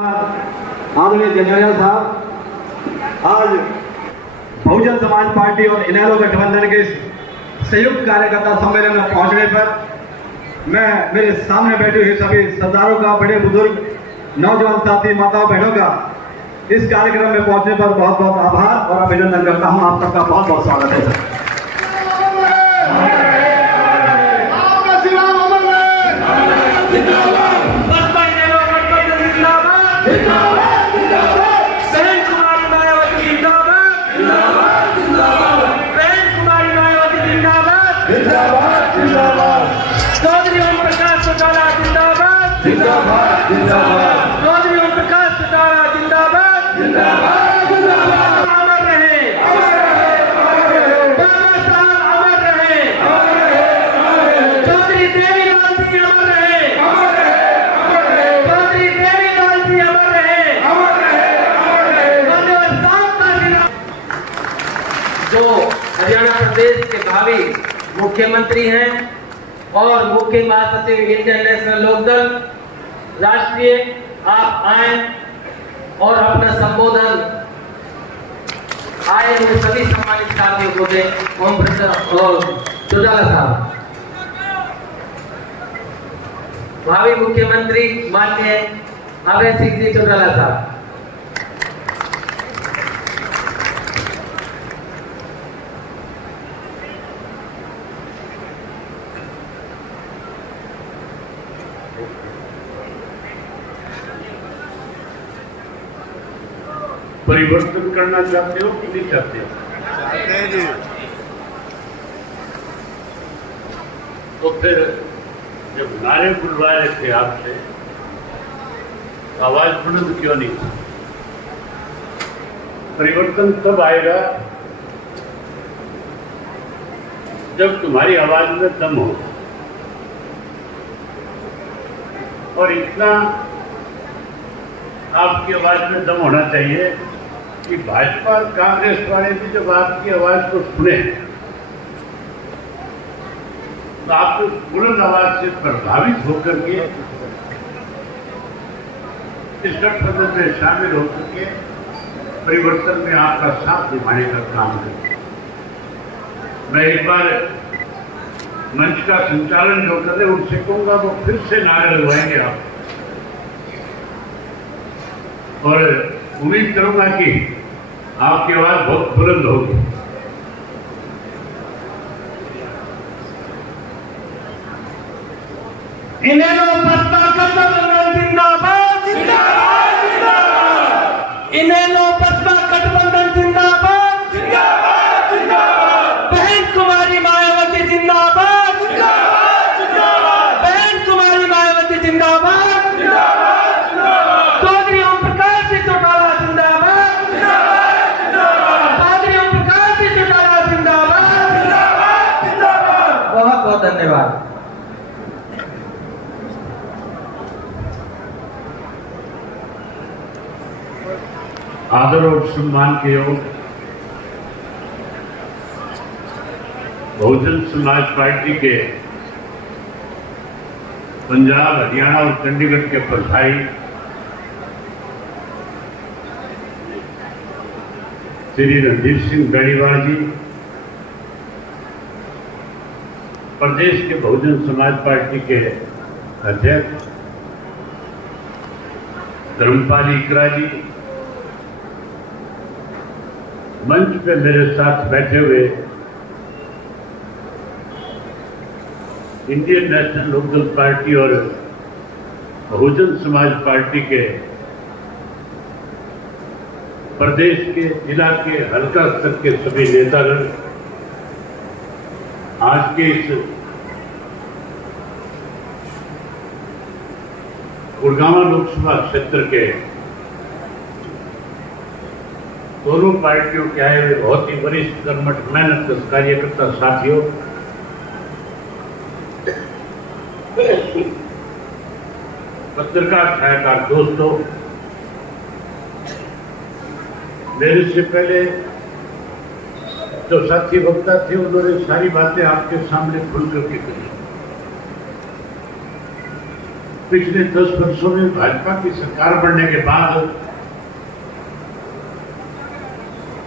आदरणीय जंजारिया साहब, आज बहुजन समाज पार्टी और इनेलो गठबंधन के संयुक्त कार्यकर्ता सम्मेलन में पहुंचने पर मैं मेरे सामने बैठे हुए सभी सरदारों का, बड़े बुजुर्ग, नौजवान साथी, माताओं बहनों का इस कार्यक्रम में पहुंचने पर बहुत बहुत आभार और अभिनंदन करता हूं। आप सबका बहुत बहुत स्वागत है सर। चौधरी ओम प्रकाश चौटाला जिंदाबाद, जिंदाबाद, जिंदाबाद। चौधरी ओम प्रकाश चौटाला जिंदाबाद, जिंदाबाद, जिंदाबाद। अमर रहे, बाबा साहब अमर रहे, चौधरी देवीलाल जी अमर रहे, चौधरी देवीलाल जी अमर रहे। जो हरियाणा प्रदेश के भावी मुख्यमंत्री हैं और मुख्य महासचिव इंडियन नेशनल लोकदल राष्ट्रीय, आप आए और अपना संबोधन आए हुए सभी सम्मानित साथियों को दें। ओम प्रकाश और चौटाला साहब, भावी मुख्यमंत्री माननीय अभय सिंह जी चौटाला साहब। परिवर्तन करना चाहते हो कि नहीं चाहते हो? तो फिर जब नारे बुलवा रहे थे आपसे, तो आवाज बुलंद क्यों नहीं? परिवर्तन तब आएगा जब तुम्हारी आवाज में दम हो, और इतना आपकी आवाज में दम होना चाहिए कि भाजपा और कांग्रेस वाले भी जब आपकी आवाज को सुने तो आप बुलंद आवाज से प्रभावित होकर के इस गठबंधन में शामिल होकर के परिवर्तन में आपका साथ निभाने का काम करें। मैं एक बार मंच का संचालन जो कर रहे उनसे कहूंगा वो फिर से नारे लगवाएंगे आप, और उम्मीद करूंगा कि आपकी आवाज बहुत बुलंद होगी। इनेलो बसपा गठबंधन जिंदाबाद, जिंदाबाद, जिंदाबाद। इनेलो बसपा गठबंधन जिंदाबाद, जिंदाबाद, जिंदाबाद। बहन कुमारी मायावती जिंदाबाद, जिंदाबाद, जिंदाबाद। बहन कुमारी मायावती जिंदाबाद, जिंदाबाद, जिंदाबाद। चौधरी ओम प्रकाश चौटाला जिंदाबाद, जिंदाबाद, जिंदाबाद। चौधरी ओम प्रकाश चौटाला जिंदाबाद, जिंदाबाद, जिंदाबाद। बहुत बहुत धन्यवाद। आदर और सम्मान के योग बहुजन समाज पार्टी के पंजाब, हरियाणा और चंडीगढ़ के प्रभारी श्री रणधीर सिंह बेनीवाल जी, प्रदेश के बहुजन समाज पार्टी के अध्यक्ष धर्मपाल इकरा जी, मंच पे मेरे साथ बैठे हुए इंडियन नेशनल लोकदल पार्टी और बहुजन समाज पार्टी के प्रदेश के, जिला के, हल्का स्तर के सभी नेतागण, आज के इस गुड़गांव लोकसभा क्षेत्र के दोनों पार्टियों के आए हुए बहुत ही वरिष्ठ, कर्मठ, मेहनत कार्यकर्ता साथियों, पत्रकार, छायाकार दोस्तों, मेरे से पहले जो साथी वक्ता थे उन्होंने सारी बातें आपके सामने खुल करके कही। पिछले 10 वर्षों में भाजपा की सरकार बनने के बाद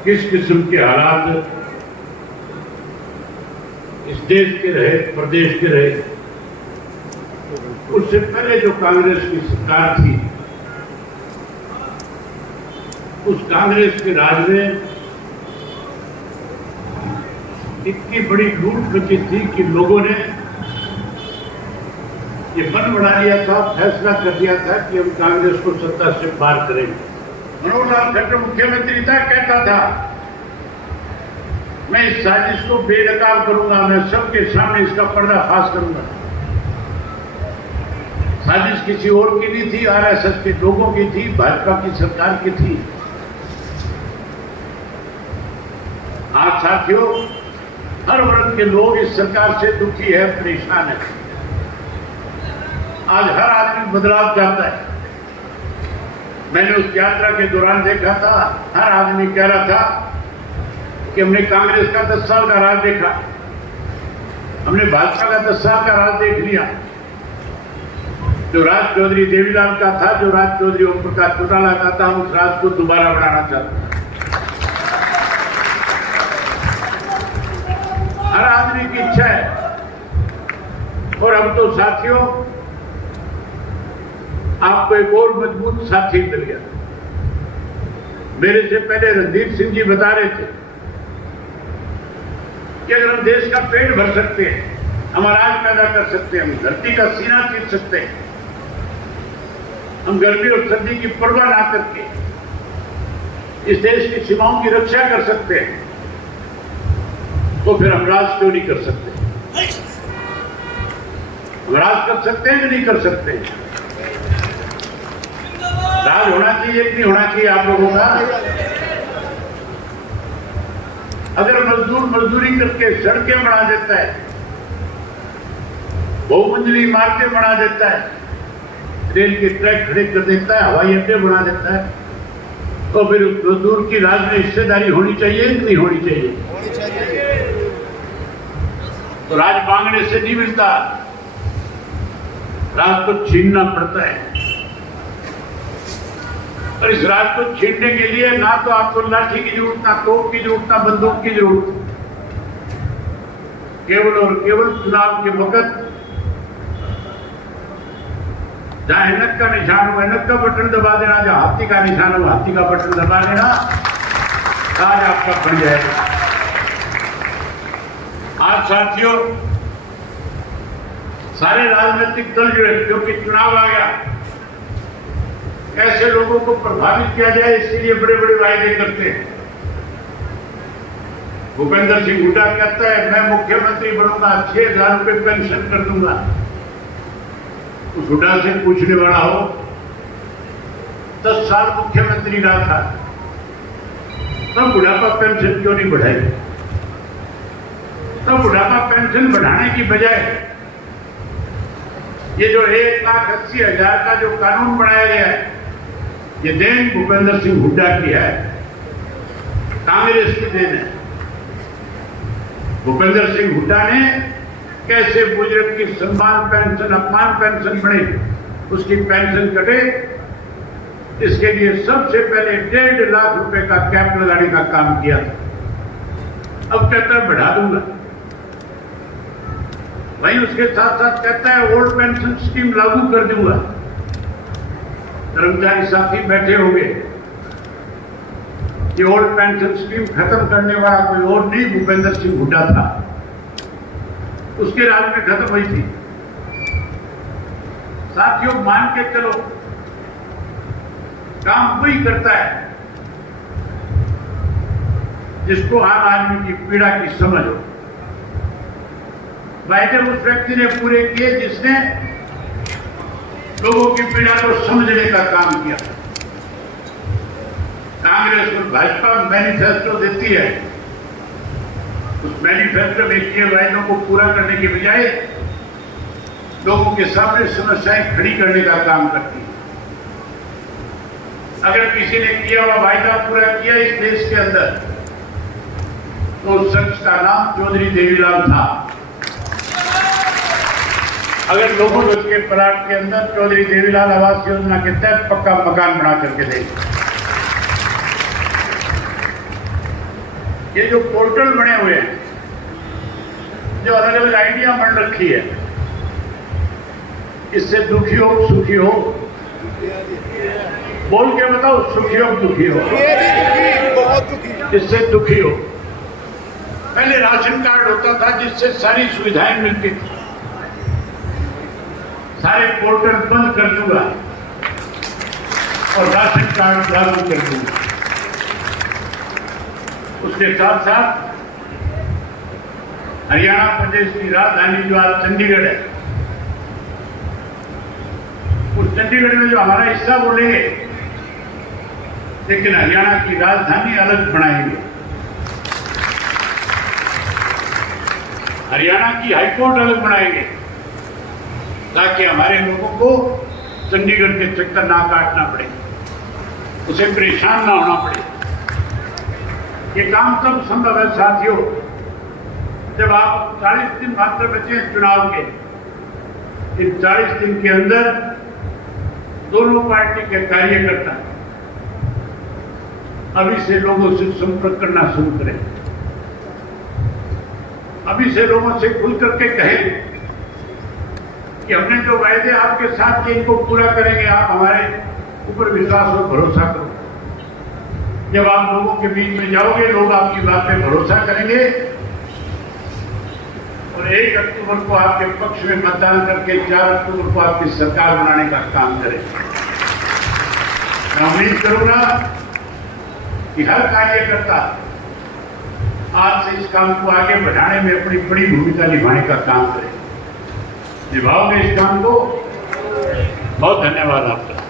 किस किस्म के हालात इस देश के रहे, प्रदेश के रहे, उससे पहले जो कांग्रेस की सरकार थी, उस कांग्रेस के राज में इतनी बड़ी लूट मची थी कि लोगों ने ये मन बना लिया था, फैसला कर दिया था कि हम कांग्रेस को सत्ता से पार करेंगे। मनोहर लाल खट्टर मुख्यमंत्री था, कहता था मैं इस साजिश को बेनकाब करूंगा, मैं सबके सामने इसका पर्दाफाश करूंगा। साजिश किसी और की नहीं थी, आरएसएस के लोगों की थी, भाजपा की सरकार की थी। आज साथियों, हर वर्ग के लोग इस सरकार से दुखी है, परेशान है। आज हर आदमी बदलाव चाहता है। मैंने उस यात्रा के दौरान देखा था, हर आदमी कह रहा था कि हमने कांग्रेस का 10 साल का राज देखा, हमने भाजपा का 10 साल का राज देख लिया। जो राज चौधरी देवीलाल का था, जो राज चौधरी ओम प्रकाश चौटाला का था, हम उस राज को दोबारा बनाना चाहते हैं। हर आदमी की इच्छा है। और अब तो साथियों, आपको एक और मजबूत साथी मिल गया। मेरे से पहले रणदीप सिंह जी बता रहे थे कि अगर हम देश का पेट भर सकते हैं, हम अनाज पैदा कर सकते हैं, हम धरती का सीना चीर सकते हैं, हम गर्मी और सर्दी की परवाह ना करके इस देश की सीमाओं की रक्षा कर सकते हैं, तो फिर हम राज क्यों नहीं कर सकते? हम राज कर सकते हैं कि नहीं कर सकते? राज होना चाहिए कि नहीं होना चाहिए आप लोगों का? अगर मजदूर मजदूरी करके सड़कें बना देता है, बहुमंजिली इमारतें बना देता है, रेल के ट्रैक खड़े कर देता है, हवाई अड्डे बना देता है, तो फिर उस मजदूर की राज में हिस्सेदारी होनी चाहिए कि नहीं होनी चाहिए? तो राज मांगने से नहीं मिलता, राज को छीनना पड़ता है। और इस राज को छीनने के लिए ना तो आपको लाठी की जरूरत, ना तोप की जरूरत, ना बंदूक की जरूरत। केवल और केवल चुनाव के वक्त जहां ऐनक का निशान हो, ऐनक का बटन दबा देना, जहां हाथी का निशान हो, हाथी का बटन दबा देना, राज आपका बन जाएगा। आज साथियों, सारे राजनीतिक दल जो है, क्योंकि चुनाव आ गया, ऐसे लोगों को प्रभावित किया जाए इसके लिए बड़े बड़े वायदे करते हैं। भूपेंद्र सिंह हुड्डा कहता है मैं मुख्यमंत्री बनूंगा, 6,000 रुपए पेंशन कर दूंगा। उस हुड्डा से पूछने वाला हो, 10 साल मुख्यमंत्री रहा था, तब बुढ़ापा पेंशन क्यों नहीं बढ़ाई? तब बुढ़ापा पेंशन बढ़ाने की बजाय ये जो 1,80,000 का जो कानून बनाया गया है, ये देन भूपेंद्र सिंह हुड्डा की है, कांग्रेस की देन है। भूपेंद्र सिंह हुड्डा ने कैसे बुजुर्ग की सम्मान पेंशन, अपमान पेंशन बने, उसकी पेंशन कटे, इसके लिए सबसे पहले 1.5 लाख रुपए का कैप लगाने का काम किया था। अब कहता है बढ़ा दूंगा। वहीं उसके साथ साथ कहता है ओल्ड पेंशन स्कीम लागू कर दूंगा। कर्मचारी साथी बैठे होंगे, ये ओल्ड पेंशन स्कीम खत्म करने वाला कोई और नहीं, भूपेंद्र सिंह हुड्डा था। उसके राज में खत्म हुई थी। साथियों, मान के चलो, काम वही करता है जिसको आम आदमी की पीड़ा की समझ हो। वायदे उस व्यक्ति ने पूरे किए जिसने लोगों की पीड़ा को समझने का काम किया। कांग्रेस और भाजपा मैनिफेस्टो देती है, उस मैनिफेस्टो में किए वायदों को पूरा करने के बजाय लोगों के सामने समस्याएं खड़ी करने का काम करती है। अगर किसी ने किया हुआ वायदा पूरा किया इस देश के अंदर, तो उस शख्स का नाम चौधरी देवीलाल था। अगर लोगों को उसके प्लाट के अंदर चौधरी देवीलाल आवास योजना के तहत पक्का मकान बना करके देंगे। ये जो पोर्टल बने हुए हैं, जो अलग अलग आइडिया बन रखी है, इससे दुखी हो सुखी हो, बोल के बताओ, सुखी हो दुखी हो, इससे दुखी हो। पहले राशन कार्ड होता था जिससे सारी सुविधाएं मिलती थी, सारे पोर्टल बंद कर दूंगा और राशन कार्ड लागू कर दूंगा। उसके साथ साथ हरियाणा प्रदेश की राजधानी जो आज चंडीगढ़ है, उस चंडीगढ़ में जो हमारा हिस्सा बोलेंगे, लेकिन हरियाणा की राजधानी अलग बनाएंगे। हरियाणा की हाईकोर्ट अलग बनाएंगे ताकि हमारे लोगों को चंडीगढ़ के चक्कर ना काटना पड़े, उसे परेशान ना होना पड़े। ये काम तब संभव है साथियों जब आप 40 दिन मात्र बचे हैं चुनाव के। इन 40 दिन के अंदर दोनों पार्टी के कार्यकर्ता अभी से लोगों से संपर्क करना शुरू करें, अभी से लोगों से खुल करके कहें कि हमने जो वायदे आपके साथ किए इनको पूरा करेंगे, आप हमारे ऊपर विश्वास और भरोसा करो। जब आप लोगों के बीच में जाओगे, लोग आपकी बात पे भरोसा करेंगे और 1 अक्टूबर को आपके पक्ष में मतदान करके 4 अक्टूबर को आपकी सरकार बनाने का काम करेंगे। मैं उम्मीद करूंगा कि हर कार्यकर्ता आज से इस काम को आगे बढ़ाने में अपनी बड़ी भूमिका निभाने का काम करे। निभाओगे इस काम को। बहुत धन्यवाद आपका।